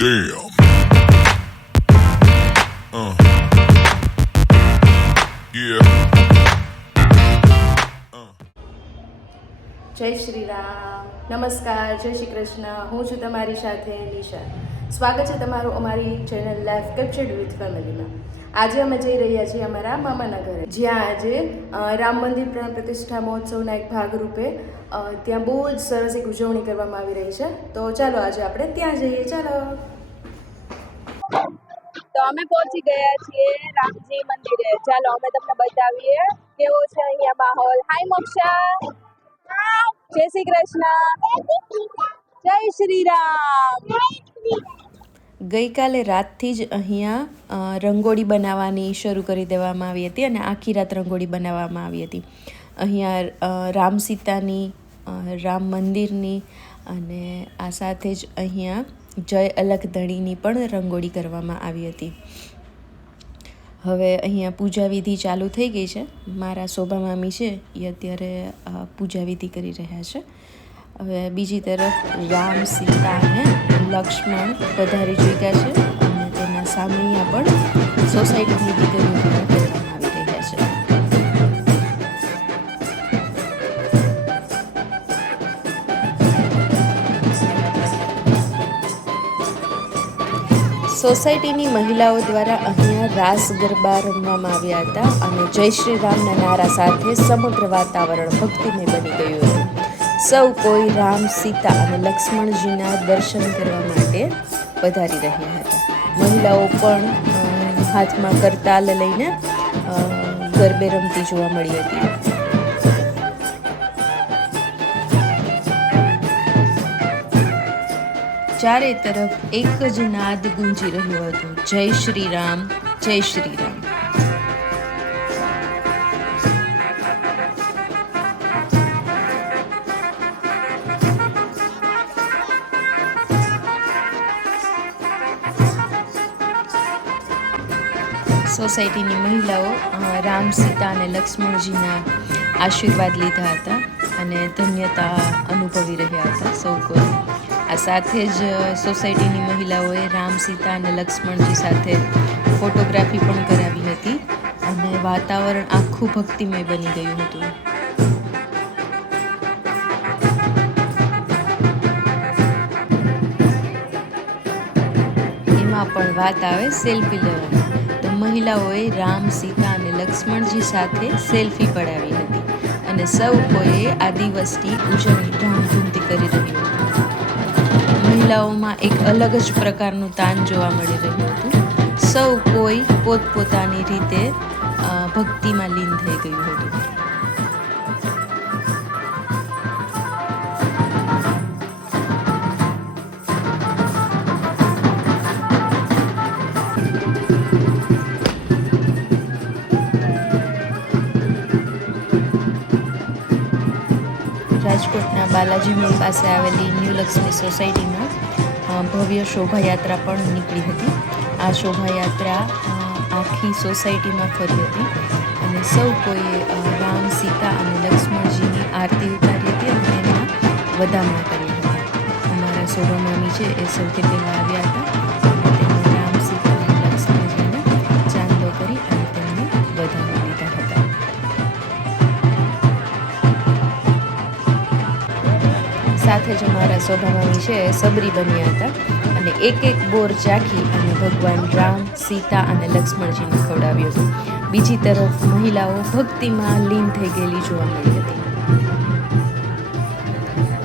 Damn. Yeah. જય શ્રી રામ, નમસ્કાર, જય શ્રી કૃષ્ણ. હું છું તમારી સાથે નિશા. સ્વાગત છે તમારું અમારી ચેનલ લાઈફ કેપ્ચર્ડ વિથ ફેમિલીમાં. આજે અમે જઈ રહ્યા છીએ અમારા મામાના ઘરે, જ્યાં આજે રામ મંદિર પ્રાણ પ્રતિષ્ઠા મહોત્સવના એક ભાગરૂપે ત્યાં બહુ જ સરસ એક ઉજવણી કરવામાં આવી રહી છે. તો ચાલો આજે આપણે ત્યાં જઈએ. ચાલો. તો અમે પહોંચી ગયા છીએ રામજી મંદિરે. ચાલો અમે તમને બતાવીએ કેવો છે અહીંયા માહોલ. હાય મોક્ષા, જય શ્રી કૃષ્ણ, જય શ્રી રામ. ગઈકાલે રાતથી જ અહીંયા રંગોળી બનાવવાની શરૂ કરી દેવામાં આવી હતી અને આખી રાત રંગોળી બનાવવામાં આવી હતી. અહીંયા રામ સીતાની, રામ મંદિરની અને આ સાથે જ અહીંયા જય અલખ ધણીની પણ રંગોળી કરવામાં આવી હતી. હવે અહીંયા પૂજા વિધિ ચાલુ થઈ ગઈ છે. મારા શોભા મામી છે એ અત્યારે પૂજા વિધિ કરી રહ્યા છે. હવે બીજી તરફ રામ, સીતા અને લક્ષ્મણ પધારી ચૂક્યા છે અને તેના સામે અહીંયા પણ સોસાયટીની દીકરીઓ દ્વારા કરવામાં આવી રહ્યા છે. સોસાયટીની મહિલાઓ દ્વારા અહીંયા રાસ ગરબા રમવામાં આવ્યા હતા અને જય શ્રી રામના નારા સાથે સમગ્ર વાતાવરણ ભક્તિમય બની ગયું હતું. સૌ કોઈ રામ, સીતા અને લક્ષ્મણજીના દર્શન કરવા માટે પધારી રહ્યા હતા. મહિલાઓ પણ હાથમાં કરતાલ લઈને ગરબે રમતી જોવા મળી હતી. ચારે તરફ એક જ નાદ ગુંજી રહ્યો હતો, જય શ્રી રામ, જય શ્રી રામ. સોસાયટીની મહિલાઓ રામ, સીતા અને લક્ષ્મણજીના આશીર્વાદ લીધા હતા અને ધન્યતા અનુભવી રહ્યા હતા સૌ કોઈ. આ સાથે જ સોસાયટીની મહિલાઓએ રામ, સીતા અને લક્ષ્મણજી સાથે ફોટોગ્રાફી પણ કરાવી હતી અને વાતાવરણ આખું ભક્તિમય બની ગયું હતું. એમાં પણ વાત આવે સેલ્ફી લેવાની, તો મહિલાઓએ રામ, સીતા અને લક્ષ્મણજી સાથે સેલ્ફી પડાવી હતી અને સૌ કોઈએ આ દિવસની ઉજવણી ધામધૂમથી કરી રહ્યું હતું. મહિલાઓમાં એક અલગ જ પ્રકારનું તાન જોવા મળી રહ્યું હતું. સૌ કોઈ પોતપોતાની રીતે ભક્તિમાં લીન થઈ ગયું હતું. રાજકોટના બાલાજી મોલ પાસે આવેલી ન્યૂ લક્ષ્મી સોસાયટીમાં ભવ્ય શોભાયાત્રા પણ નીકળી હતી. આ શોભાયાત્રા આખી સોસાયટીમાં ફરી હતી અને સૌ કોઈએ રામ, સીતા અને લક્ષ્મણજીની આરતી ઉતારી હતી અને એમના વધામણા કરી હતી. અમારા શોભા મામી છે એ સૌથી પહેલાં આવ્યા હતા અને તેમણે રામ, સીતા અને લક્ષ્મણજીને ચાંદલો કરી અને તેમને વધામણા લીધા હતા. સાથે જ અમારા શોભા મામી છે સબરી બન્યા હતા અને એક એક બોર ચાખી અને ભગવાન રામ, સીતા અને લક્ષ્મણજીને ખવડાવ્યું હતું. બીજી તરફ મહિલાઓ ભક્તિમાં લીન થઈ ગયેલી જોવા મળી હતી.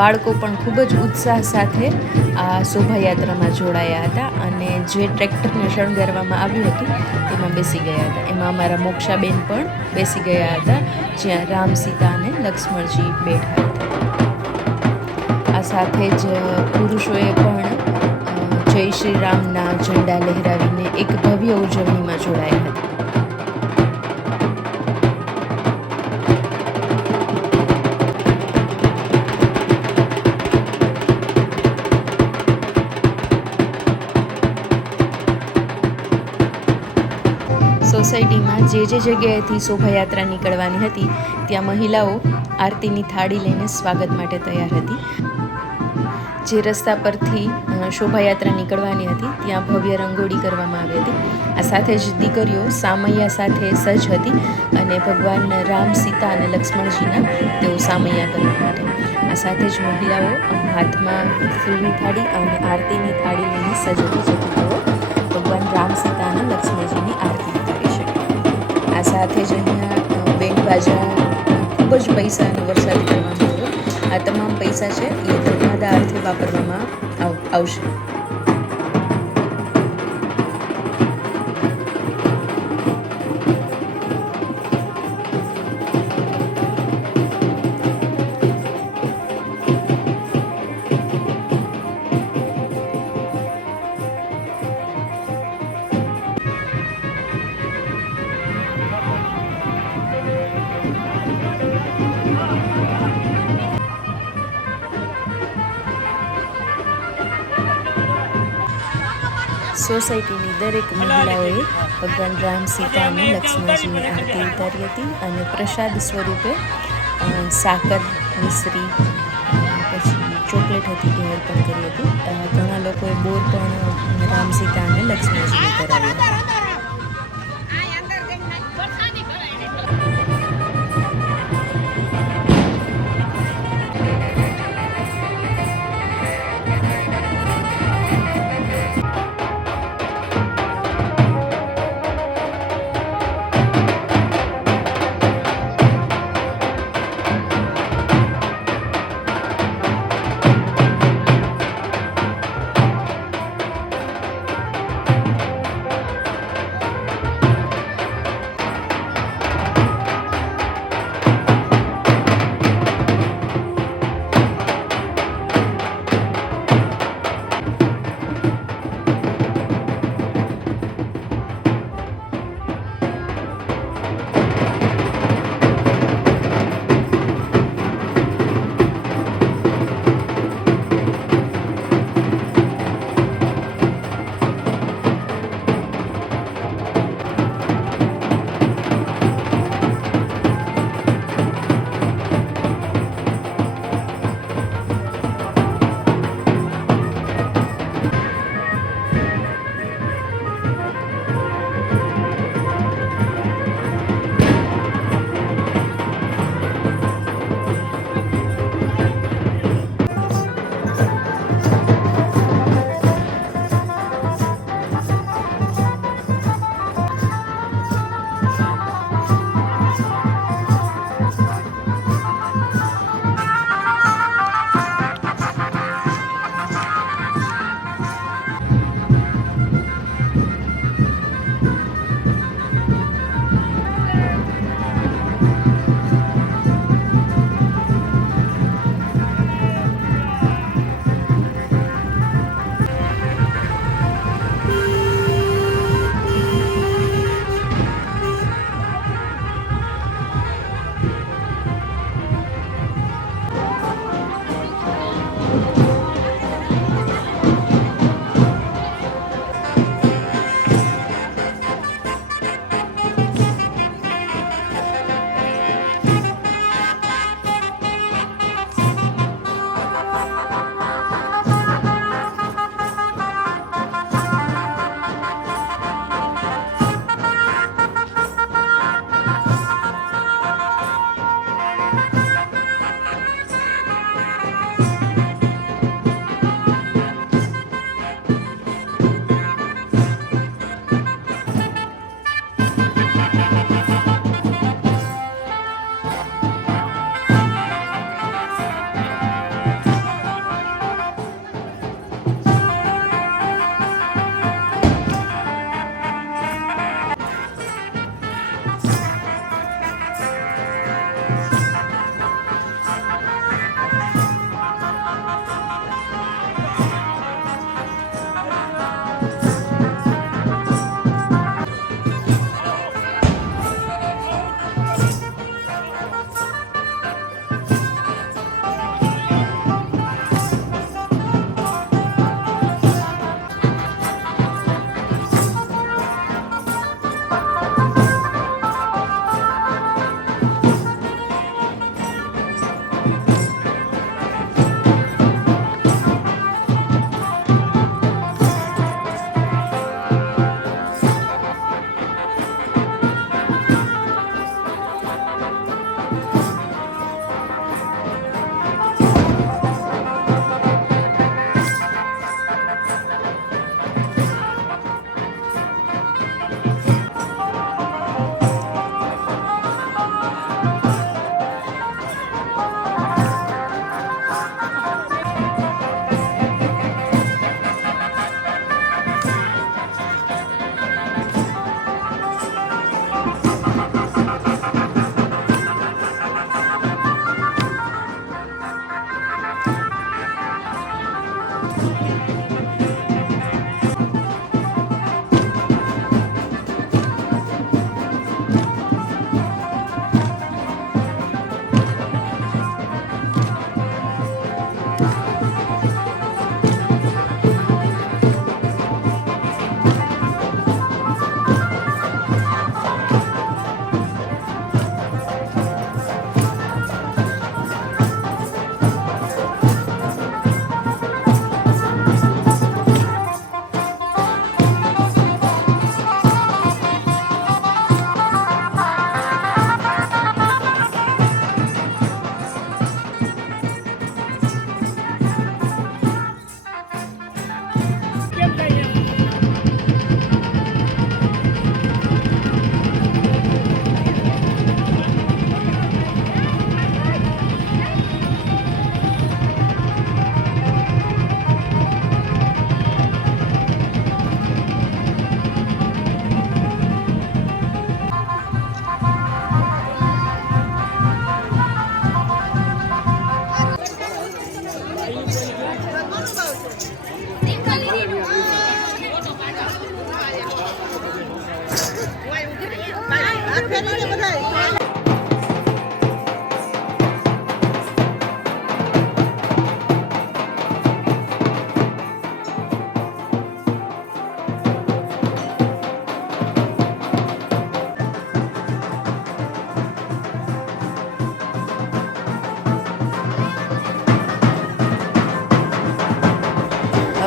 બાળકો પણ ખૂબ જ ઉત્સાહ સાથે આ શોભાયાત્રામાં જોડાયા હતા અને જે ટ્રેક્ટરને શણગારવામાં આવ્યું હતું તેમાં બેસી ગયા હતા. એમાં અમારા મોક્ષાબેન પણ બેસી ગયા હતા, જ્યાં રામ, સીતા અને લક્ષ્મણજી બેઠા હતા. આ સાથે જ પુરુષોએ પણ જય શ્રી રામના ઝંડા લહેરાવીને એક ભવ્ય ઉજવણીમાં જોડાયા હતા. સોસાયટીમાં જે જગ્યાએથી શોભાયાત્રા નીકળવાની હતી ત્યાં મહિલાઓ આરતીની થાળી લઈને સ્વાગત માટે તૈયાર હતી. જે રસ્તા પરથી શોભાયાત્રા નીકળવાની હતી ત્યાં ભવ્ય રંગોળી કરવામાં આવી હતી. આ સાથે જ દીકરીઓ સામૈયા સાથે સજ્જ હતી અને ભગવાન રામ, સીતા અને લક્ષ્મણજીના તેઓ સામૈયા કરવા માટે. આ સાથે જ મહિલાઓ હાથમાં ફૂલની થાળી અને આરતીની થાળી લઈને સજ્જ હતી, જેથી તેઓ ભગવાન રામ, સીતા અને લક્ષ્મણજીની આરતી ઉતારી શકે. આ સાથે જ અહીંયા બેન્ડ બાજા ખૂબ જ પૈસાનો વરસાદ કરવામાં આવ્યો. આ તમામ પૈસા છે એ ધર્માદા અર્થે વાપરવામાં આવશે. સોસાયટીની દરેક મહિલાઓએ ભગવાન રામ, સીતા અને લક્ષ્મણજીની આરતી ઉતારી હતી અને પ્રસાદ સ્વરૂપે સાકર, મિશ્રી, પછી ચોકલેટ હતી એ અર્પણ કરી હતી. ઘણા લોકોએ બોર પણ રામ, સીતા અને લક્ષ્મણજીને કરાવ્યા હતા.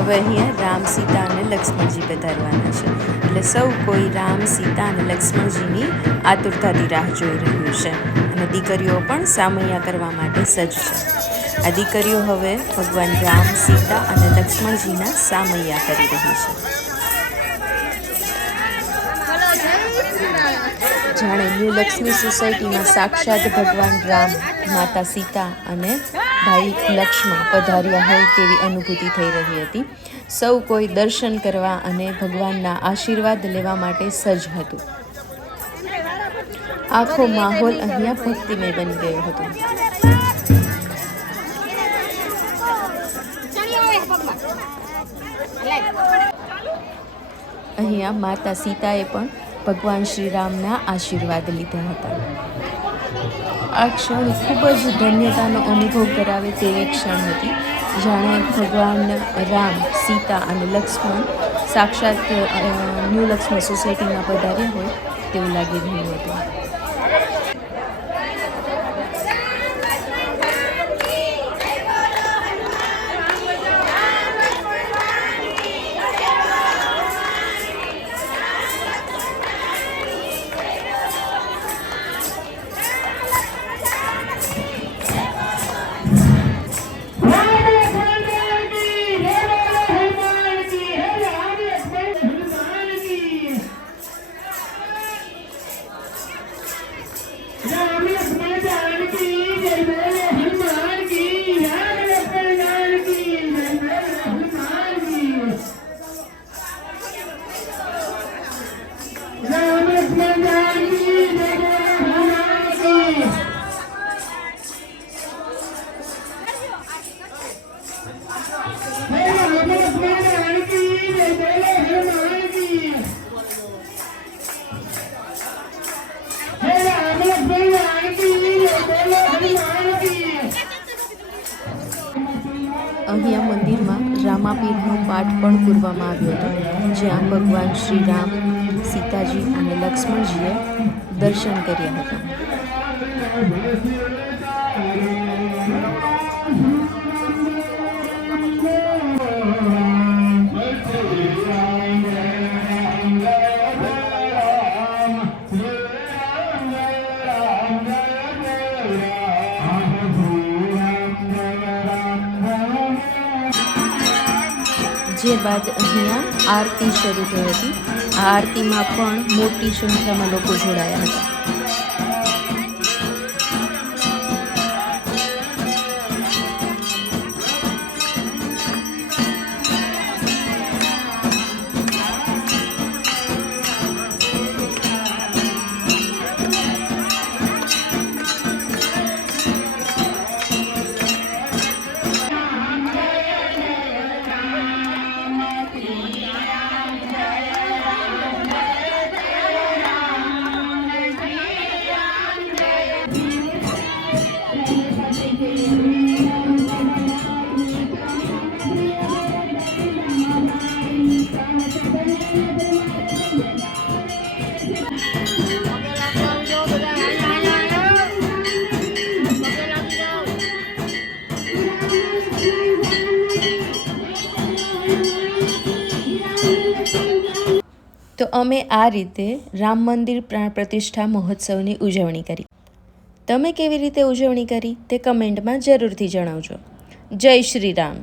હવે અહીંયા રામ, સીતા અને લક્ષ્મણજી પધારવાના છે. એટલે સૌ કોઈ રામ, સીતા અને લક્ષ્મણજીની આતુરતાથી રાહ જોઈ રહ્યું છે. અને દીકરીઓ પણ સામૈયા કરવા માટે સજ્જ છે. આ દીકરીઓ હવે ભગવાન રામ, સીતા અને લક્ષ્મણજીના સામૈયા કરી રહી છે. જાણે ન્યૂ લક્ષ્મી સોસાયટીમાં સાક્ષાત ભગવાન રામ, માતા સીતા અને ભાઈ લક્ષ્મણ પધાર્યા હોય તેવી અનુભૂતિ થઈ રહી હતી. સૌ કોઈ દર્શન કરવા અને ભગવાનના આશીર્વાદ લેવા માટે સજ્જ હતું. આખો માહોલ અહીંયા ભક્તિમય બની ગયો હતો. અહીંયા માતા સીતાએ પણ ભગવાન શ્રી રામના આશીર્વાદ લીધા હતા. આ ક્ષણ ખૂબ જ ધન્યતાનો અનુભવ કરાવે તેવી ક્ષણ હતી. જાણે ભગવાન રામ, સીતા અને લક્ષ્મણ સાક્ષાત ન્યૂ લક્ષ્મી સોસાયટીમાં પધાર્યા હોય તેવું લાગી રહ્યું હતું. અહીંયા મંદિરમાં રામાપીરનો પાઠ પણ કરવામાં આવ્યો હતો, જ્યાં ભગવાન શ્રી રામ, સીતાજી અને લક્ષ્મણજીએ દર્શન કર્યા હતા. જે બાદ અહીંયા આરતી શરૂ થઈ હતી. આ આરતીમાં પણ મોટી સંખ્યામાં લોકો જોડાયા હતા. તો અમે આ રીતે રામ મંદિર પ્રાણ પ્રતિષ્ઠા મહોત્સવની ઉજવણી કરી. તમે કેવી રીતે ઉજવણી કરી તે કમેન્ટમાં જરૂરથી જણાવજો. જય શ્રી રામ.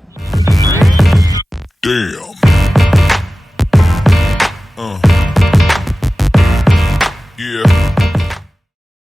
Damn.